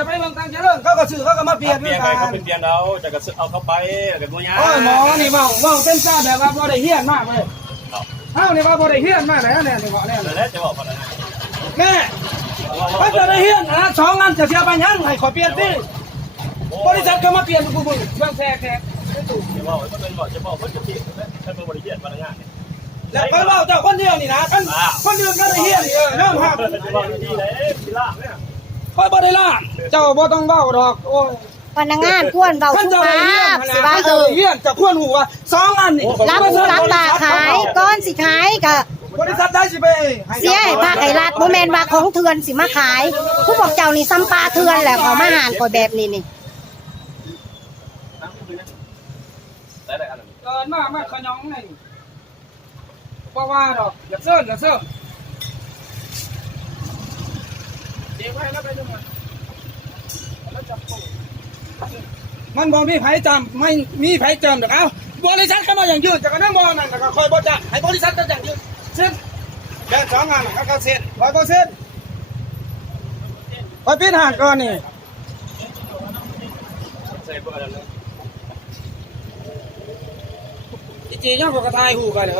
จะไปเมืองทางเจริญเขาก็ซื้อเขาก็มาเปลี่ยน เปลี่ยนไปเขาเป็นเปลี่ยนเราจะกระเอาเข้าไปกับงูยา โอ้ยหมอนี่เมาเต้นซ่าแบบว่าบ่ได้เฮี้ยนมากเลยเอ้านี่ว่าบ่ได้เฮี้ยนมากเลยเนี่ยนี่บอกเนี่ย แล้วจะบอกอะไร แม่ถ้าจะได้เฮี้ยนนะ2 อันจะเสียไปยังให้ขอเปลี่ยนสิบริษัทเขามาเปลี่ยนกูมึงเรื่องแท้จะบอกว่าเป็นบอกจะบอกว่าจะเปลี่ยนถ้าเป็นบริเวณพนักงาน แล้วเขาเล่าเจ้าคนเดียวนี่นะคนเดียวก็ได้เฮี้ยนเริ่มหัก จะบอกดีเลยพิล่าเนี่ย คอยบ่ได้ล่าเจ้าบ่ต้องเว้าดอกโอ้ย พนักงานควรเบาสุภาพสิว่าเฮี้ยนจะควรหูว่า2 อันนี่ รับผู้รับตาขายก้อนสิขายก็ บริษัทได้สิไป เสียให้ภาคไอ้รัฐบ่แม่นว่าของเถื่อนสิมาขาย ผู้บอกเจ้านี่ซ้ำปลาเถื่อนแหละเขามาหารก่อยแบบนี้นี่ เกินมาขยองนี่บ่ว่าดอกอย่าเซิร์เดี๋ยวให้แล้วไปดูมันบ่มีไผจำไม่มีไผจำดอกเอ้าบริษัทเข้ามาอย่างยืดจากนั้นบ่นั่นก็คอยบ่จะให้บริษัทก็อย่างยืดเส้นแบ่ง2 อันก็เส้น100%ไปปิดห้างก่อนนี่จริงๆยังบ่กระทายหูกัน